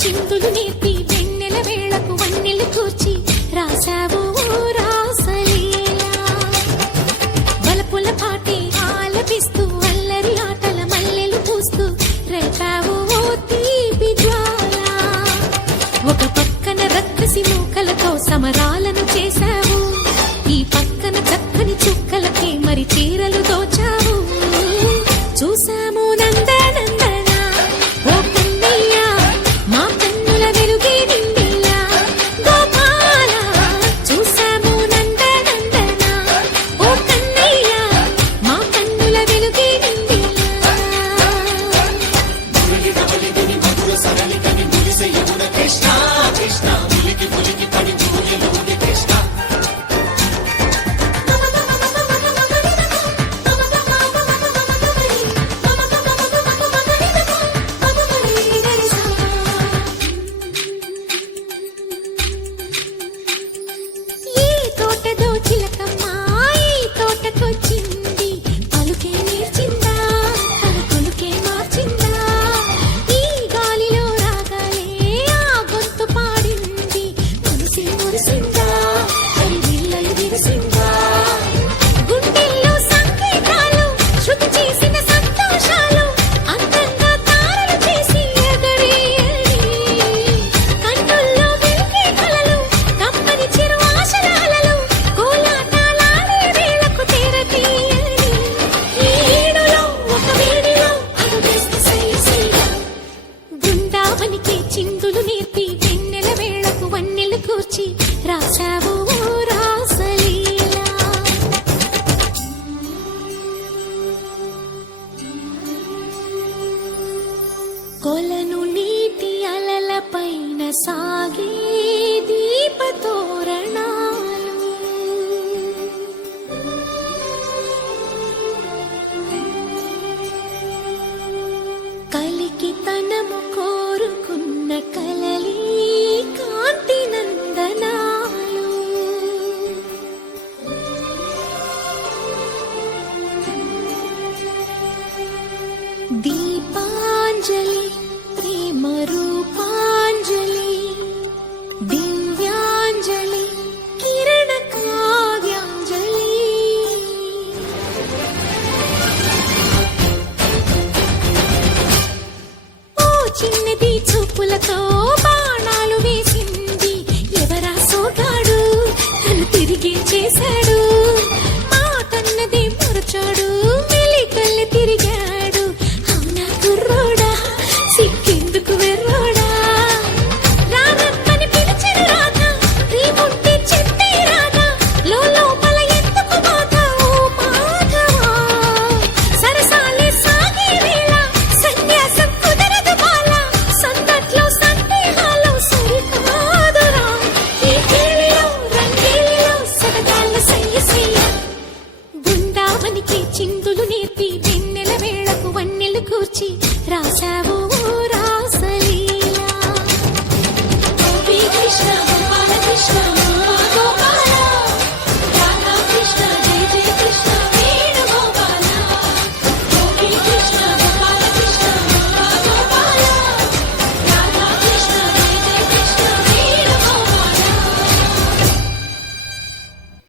చిందులు నేర్పి వెన్నెల వేళకు వన్నెలు కూర్చి రాసావు రాసలీలా బలపుల పాటే ఆలపిస్తూ అల్లరి ఆటల మల్లెలు పూస్తూ రేపావు తీపి జ్వాల ఒక పక్కన రక్కసి మూకలతో సమరాలను చేశావు ఈ పక్కన చక్కని చుక్కలకే మరి చీరలు దోచావు చూసాము నందనందన ఓ కన్నయ్య మా కన్నుల వెలుగే నిండిలా గోపాల చూసాము నందనందన ఓ కన్నయ్య మా కన్నుల వెలుగే నిండిలా కృష్ణ కృష్ణ ములికి ములికి పడి ములికి కృష్ణ చిందులు నేర్పి వెన్నెల వేళకు వన్నెలు కూర్చి రాసావు రాసలీలా కొలను నీటి అలల పైన సాగే దీపతోరణాలు కలికి తనము కోరుకున్న కలలి కాంతి నందనాలు దీ